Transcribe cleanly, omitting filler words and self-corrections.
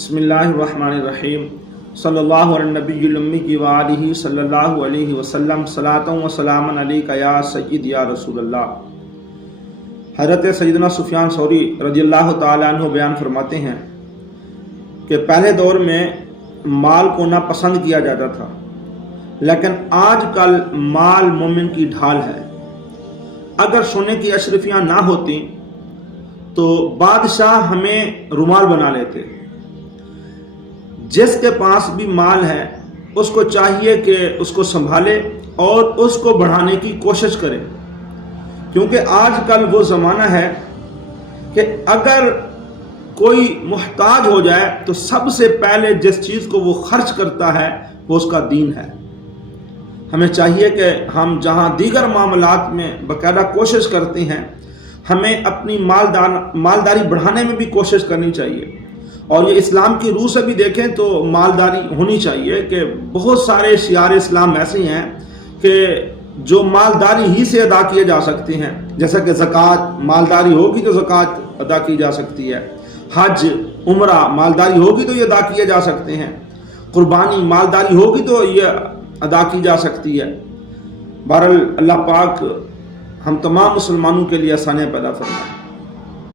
बिस्मिल्लाहिर्रहमानिर्रहीम सल्लल्लाहु अला नबिय्यिल उम्मी की व आलिहि सल्लल्लाहु अलैहि वसल्लम सलातन व सलामन अलैका या सय्यद या रसूलल्लाह। हज़रत सैयदना सुफियान सौरी रज़ियल्लाहु ताला अन्हु बयान फरमाते हैं कि पहले दौर में माल को ना पसंद किया जाता था, लेकिन आजकल माल मोमिन की ढाल है। अगर सोने की अशरफियाँ ना होती तो बादशाह हमें रुमाल बना लेते। जिसके पास भी माल है उसको चाहिए कि उसको संभाले और उसको बढ़ाने की कोशिश करे, क्योंकि आजकल वो ज़माना है कि अगर कोई मुहताज हो जाए तो सबसे पहले जिस चीज़ को वो खर्च करता है वो उसका दीन है। हमें चाहिए कि हम जहाँ दीगर मामलात में बाकायदा कोशिश करते हैं, हमें अपनी मालदारी बढ़ाने में भी कोशिश करनी चाहिए। और ये इस्लाम की रूह से भी देखें तो मालदारी होनी चाहिए कि बहुत सारे शियार इस्लाम ऐसे हैं कि जो मालदारी ही से अदा किए जा सकते हैं, जैसा कि ज़कात मालदारी होगी तो ज़कात अदा की जा सकती है, हज उम्रा मालदारी होगी तो ये अदा किए जा सकते हैं, कुर्बानी मालदारी होगी तो ये अदा की जा सकती है। बहरहाल अल्लाह पाक हम तमाम मुसलमानों के लिए आसानियाँ पैदा फरमाए।